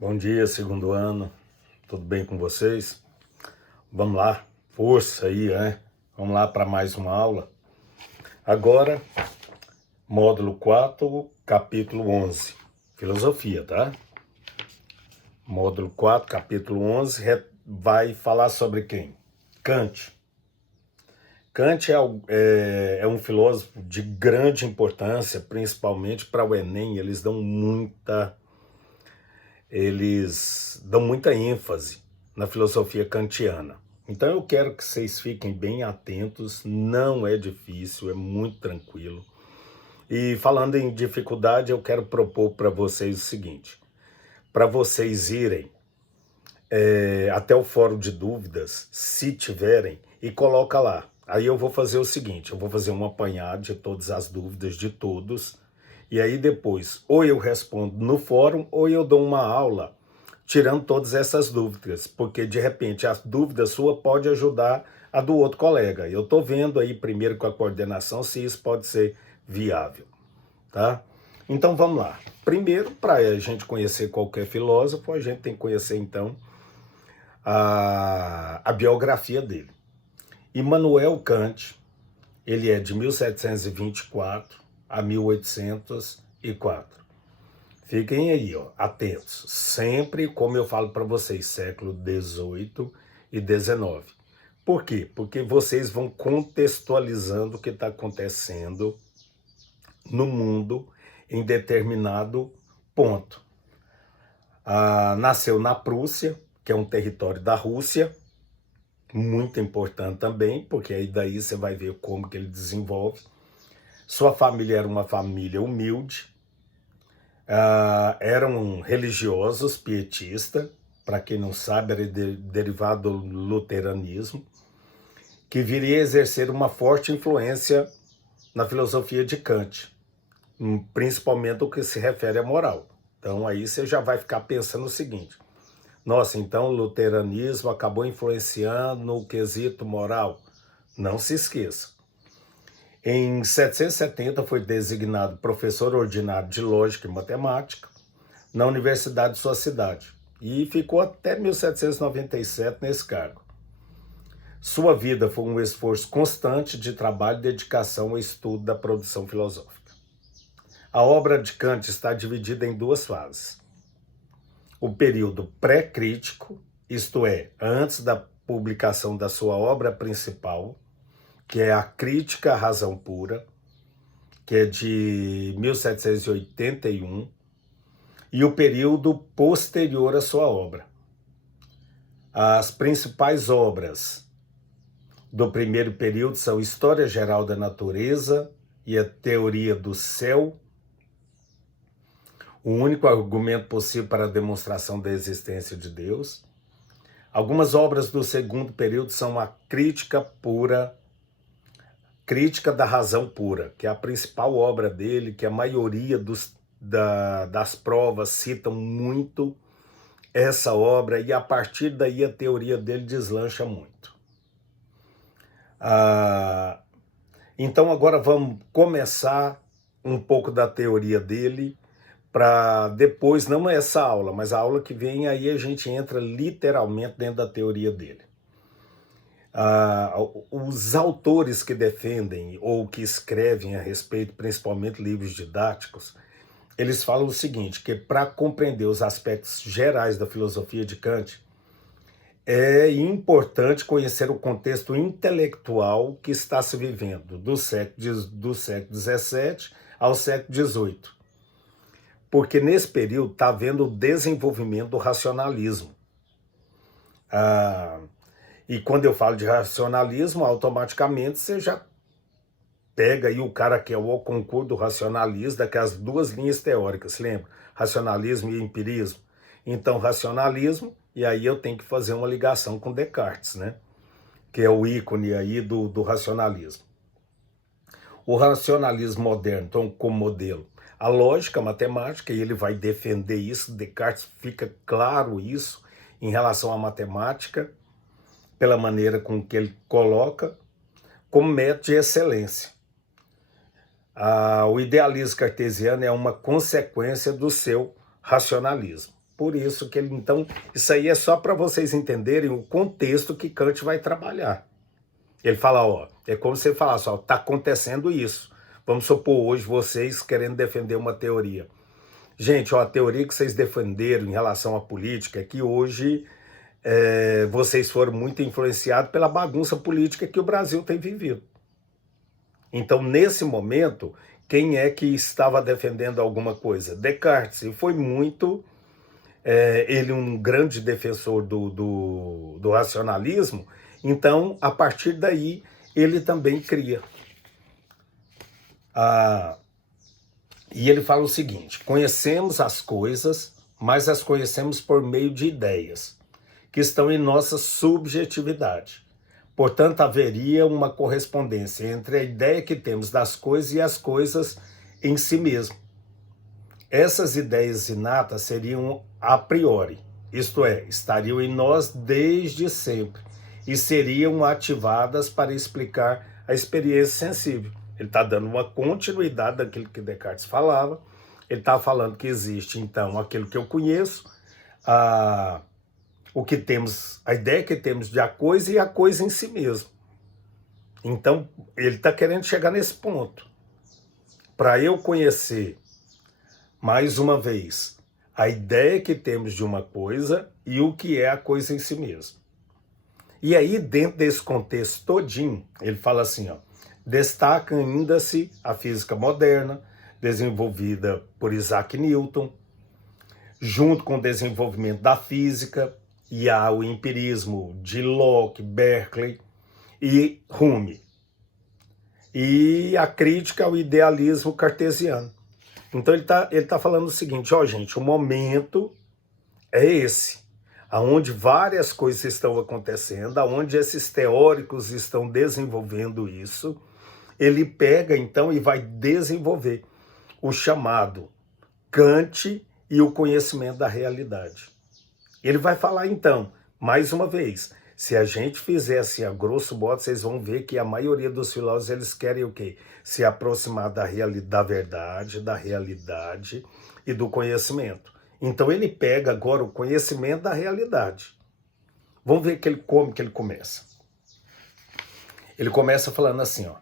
Bom dia, segundo ano. Tudo bem com vocês? Vamos lá, força aí, né? Vamos lá para mais uma aula. Agora, módulo 4, capítulo 11. Filosofia, tá? Módulo 4, capítulo 11, vai falar sobre quem? Kant. Kant é um filósofo de grande importância, principalmente para o Enem. Eles dão muita ênfase na filosofia kantiana. Então eu quero que vocês fiquem bem atentos, não é difícil, é muito tranquilo. E falando em dificuldade, eu quero propor para vocês o seguinte: para vocês irem até o fórum de dúvidas, se tiverem, e coloca lá. Aí eu vou fazer o seguinte, eu vou fazer um apanhado de todas as dúvidas de todos, e aí depois, ou eu respondo no fórum, ou eu dou uma aula tirando todas essas dúvidas, porque de repente a dúvida sua pode ajudar a do outro colega. Eu estou vendo aí primeiro com a coordenação se isso pode ser viável, tá? Então vamos lá. Primeiro, para a gente conhecer qualquer filósofo, a gente tem que conhecer então a biografia dele. Immanuel Kant, ele é de 1724 a 1804. Fiquem aí, ó, atentos. Sempre, como eu falo para vocês, século XVIII e XIX. Por quê? Porque vocês vão contextualizando o que está acontecendo no mundo em determinado ponto. Nasceu na Prússia, que é um território da Rússia, muito importante também, porque aí daí você vai ver como que ele desenvolve. Sua família era uma família humilde, eram religiosos, pietistas, para quem não sabe, era derivado do luteranismo, que viria a exercer uma forte influência na filosofia de Kant, principalmente o que se refere à moral. Então aí você já vai ficar pensando o seguinte: nossa, então o luteranismo acabou influenciando no quesito moral? Não se esqueça. Em 1770 foi designado professor ordinário de Lógica e Matemática na Universidade de sua cidade e ficou até 1797 nesse cargo. Sua vida foi um esforço constante de trabalho e dedicação ao estudo da produção filosófica. A obra de Kant está dividida em duas fases. O período pré-crítico, isto é, antes da publicação da sua obra principal, que é a Crítica à Razão Pura, que é de 1781, e o período posterior à sua obra. As principais obras do primeiro período são História Geral da Natureza e a Teoria do Céu, o único argumento possível para a demonstração da existência de Deus. Algumas obras do segundo período são a Crítica da Razão Pura, que é a principal obra dele, que a maioria das provas citam muito essa obra, e a partir daí a teoria dele deslancha muito. Então agora vamos começar um pouco da teoria dele, para depois, não essa aula, mas a aula que vem, aí a gente entra literalmente dentro da teoria dele. Os autores que defendem ou que escrevem a respeito, principalmente livros didáticos, eles falam o seguinte, que para compreender os aspectos gerais da filosofia de Kant, é importante conhecer o contexto intelectual que está se vivendo do século XVII ao século XVIII. Porque nesse período está havendo o desenvolvimento do racionalismo. E quando eu falo de racionalismo, automaticamente você já pega aí o cara que é o concurso do racionalismo, daquelas duas linhas teóricas, lembra? Racionalismo e empirismo. Então, racionalismo, e aí eu tenho que fazer uma ligação com Descartes, né? Que é o ícone aí do racionalismo. O racionalismo moderno, então, como modelo, a lógica, a matemática, e ele vai defender isso, Descartes fica claro isso em relação à matemática, pela maneira com que ele coloca, como método de excelência. O idealismo cartesiano é uma consequência do seu racionalismo. Por isso que ele, então, isso aí é só para vocês entenderem o contexto que Kant vai trabalhar. Ele fala, ó, é como se ele falasse, ó, tá acontecendo isso. Vamos supor hoje vocês querendo defender uma teoria. Gente, ó, a teoria que vocês defenderam em relação à política é que hoje vocês foram muito influenciados pela bagunça política que o Brasil tem vivido. Então, nesse momento, quem é que estava defendendo alguma coisa? Descartes, e foi muito... ele um grande defensor do racionalismo, então, a partir daí, ele também cria. E ele fala o seguinte, conhecemos as coisas, mas as conhecemos por meio de ideias, que estão em nossa subjetividade. Portanto, haveria uma correspondência entre a ideia que temos das coisas e as coisas em si mesmo. Essas ideias inatas seriam a priori, isto é, estariam em nós desde sempre e seriam ativadas para explicar a experiência sensível. Ele está dando uma continuidade daquilo que Descartes falava, ele está falando que existe, então, aquilo que eu conheço, o que temos, a ideia que temos de a coisa e a coisa em si mesmo. Então, ele está querendo chegar nesse ponto. Para eu conhecer, mais uma vez, a ideia que temos de uma coisa e o que é a coisa em si mesmo. E aí, dentro desse contexto todinho, ele fala assim, ó, destaca ainda-se a física moderna, desenvolvida por Isaac Newton, junto com o desenvolvimento da física, e há o empirismo de Locke, Berkeley e Hume. E a crítica ao idealismo cartesiano. Então ele tá falando o seguinte, ó gente, o momento é esse, aonde várias coisas estão acontecendo, aonde esses teóricos estão desenvolvendo isso, ele pega então e vai desenvolver o chamado Kant e o conhecimento da realidade. Ele vai falar então, mais uma vez, se a gente fizer assim a grosso modo, vocês vão ver que a maioria dos filósofos, eles querem o quê? Se aproximar da verdade, da realidade e do conhecimento. Então ele pega agora o conhecimento da realidade. Vamos ver como que ele começa. Ele começa falando assim, ó.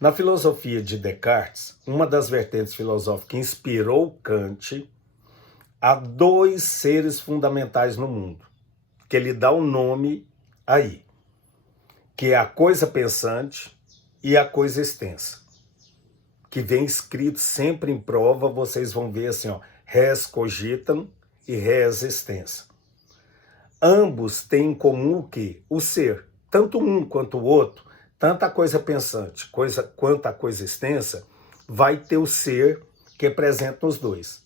Na filosofia de Descartes, uma das vertentes filosóficas que inspirou Kant, há dois seres fundamentais no mundo, que ele dá o nome aí, que é a coisa pensante e a coisa extensa, que vem escrito sempre em prova, vocês vão ver assim, ó, res cogitam e res extensa. Ambos têm em comum o quê? O ser, tanto um quanto o outro, tanto a coisa pensante quanto a coisa extensa, vai ter o ser que é presente nos dois.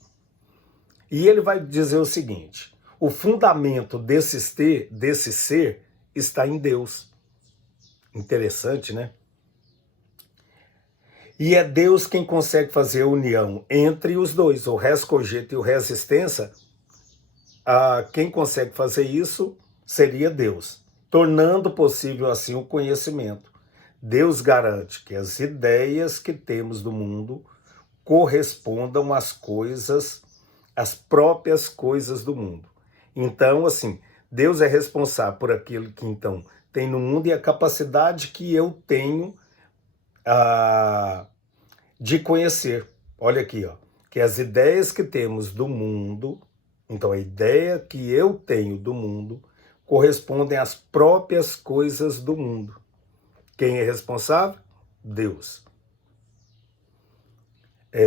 E ele vai dizer o seguinte, o fundamento desse ser está em Deus. Interessante, né? E é Deus quem consegue fazer a união entre os dois, o res cogito e o res extensa. Quem consegue fazer isso seria Deus, tornando possível assim o conhecimento. Deus garante que as ideias que temos do mundo correspondam às coisas, às próprias coisas do mundo. Então, assim, Deus é responsável por aquilo que, então, tem no mundo e a capacidade que eu tenho de conhecer. Olha aqui, ó, que as ideias que temos do mundo, então a ideia que eu tenho do mundo, correspondem às próprias coisas do mundo. Quem é responsável? Deus.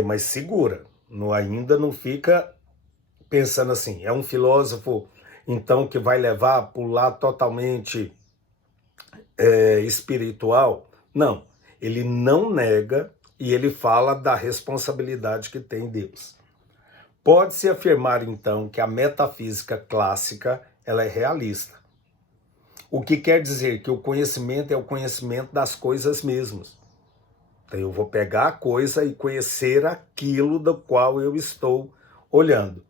Mas segura, ainda não fica pensando assim, é um filósofo, então, que vai levar para o lado totalmente espiritual? Não, ele não nega e ele fala da responsabilidade que tem Deus. Pode-se afirmar, então, que a metafísica clássica ela é realista. O que quer dizer que o conhecimento é o conhecimento das coisas mesmas. Então eu vou pegar a coisa e conhecer aquilo do qual eu estou olhando.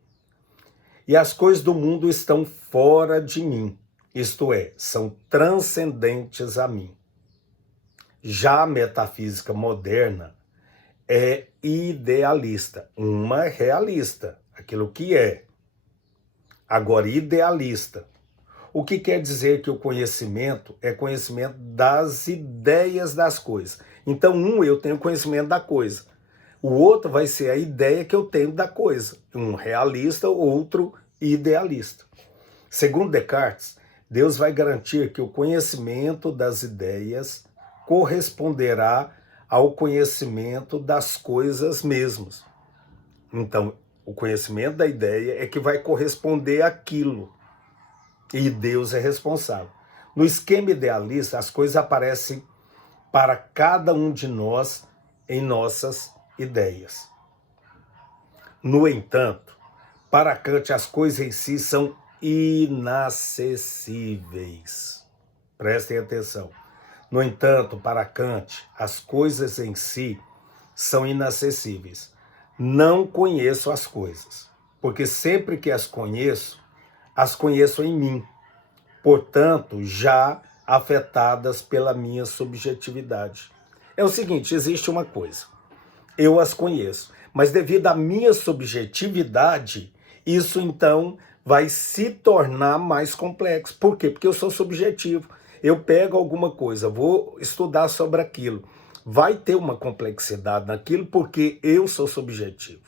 E as coisas do mundo estão fora de mim, isto é, são transcendentes a mim. Já a metafísica moderna é idealista, uma é realista, aquilo que é. Agora, idealista. O que quer dizer que o conhecimento é conhecimento das ideias das coisas. Então, eu tenho conhecimento da coisa. O outro vai ser a ideia que eu tenho da coisa. Um realista, outro idealista. Segundo Descartes, Deus vai garantir que o conhecimento das ideias corresponderá ao conhecimento das coisas mesmas. Então, o conhecimento da ideia é que vai corresponder àquilo. E Deus é responsável. No esquema idealista, as coisas aparecem para cada um de nós em nossas ideias. No entanto, para Kant, as coisas em si são inacessíveis. Prestem atenção. No entanto, para Kant, as coisas em si são inacessíveis. Não conheço as coisas, porque sempre que as conheço em mim, portanto, já afetadas pela minha subjetividade. É o seguinte, existe uma coisa, eu as conheço, mas devido à minha subjetividade, isso então vai se tornar mais complexo. Por quê? Porque eu sou subjetivo. Eu pego alguma coisa, vou estudar sobre aquilo. Vai ter uma complexidade naquilo porque eu sou subjetivo.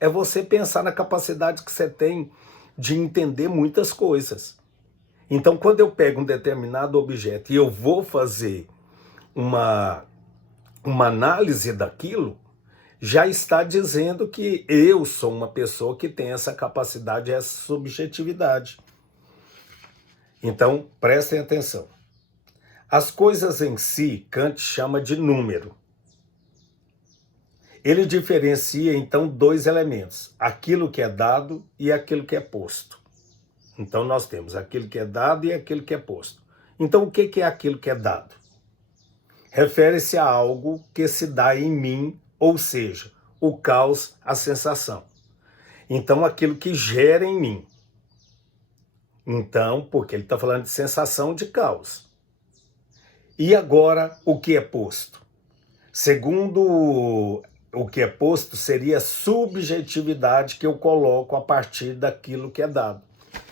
É você pensar na capacidade que você tem de entender muitas coisas. Então, quando eu pego um determinado objeto e eu vou fazer uma análise daquilo, já está dizendo que eu sou uma pessoa que tem essa capacidade, essa subjetividade. Então, prestem atenção. As coisas em si, Kant chama de número. Ele diferencia, então, dois elementos, aquilo que é dado e aquilo que é posto. Então, nós temos aquilo que é dado e aquilo que é posto. Então, o que é aquilo que é dado? Refere-se a algo que se dá em mim, ou seja, o caos, a sensação. Então, aquilo que gera em mim. Então, porque ele está falando de sensação de caos. E agora, o que é posto? Segundo o que é posto, seria a subjetividade que eu coloco a partir daquilo que é dado.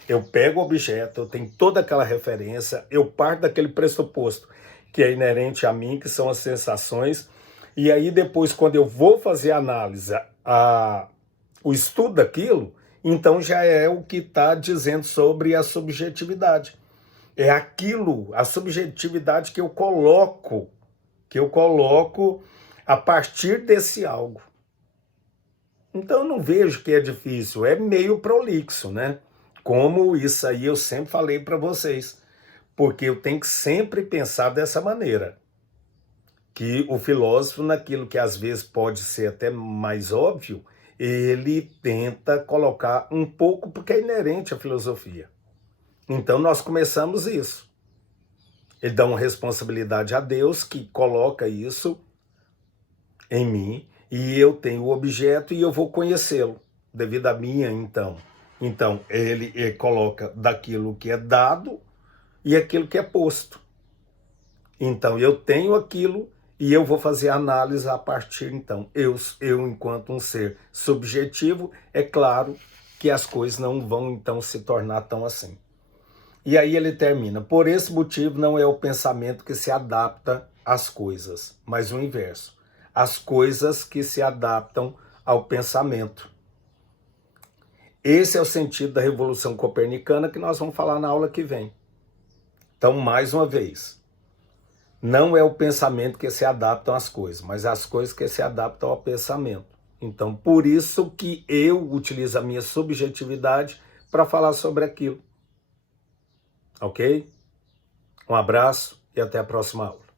Eu pego o objeto, eu tenho toda aquela referência, eu parto daquele pressuposto que é inerente a mim, que são as sensações, e aí depois, quando eu vou fazer a análise, o estudo daquilo, então já é o que está dizendo sobre a subjetividade. É aquilo, a subjetividade que eu coloco a partir desse algo. Então eu não vejo que é difícil, é meio prolixo, né? Como isso aí eu sempre falei para vocês, porque eu tenho que sempre pensar dessa maneira, que o filósofo, naquilo que às vezes pode ser até mais óbvio, ele tenta colocar um pouco, porque é inerente à filosofia. Então nós começamos isso. Ele dá uma responsabilidade a Deus, que coloca isso em mim, e eu tenho o objeto e eu vou conhecê-lo, devido à minha, então. Então, ele coloca daquilo que é dado e aquilo que é posto. Então, eu tenho aquilo e eu vou fazer análise a partir, então. Eu enquanto um ser subjetivo, é claro que as coisas não vão, então, se tornar tão assim. E aí ele termina, por esse motivo não é o pensamento que se adapta às coisas, mas o inverso. As coisas que se adaptam ao pensamento. Esse é o sentido da Revolução Copernicana que nós vamos falar na aula que vem. Então, mais uma vez, não é o pensamento que se adaptam às coisas, mas as coisas que se adaptam ao pensamento. Então, por isso que eu utilizo a minha subjetividade para falar sobre aquilo. Ok? Um abraço e até a próxima aula.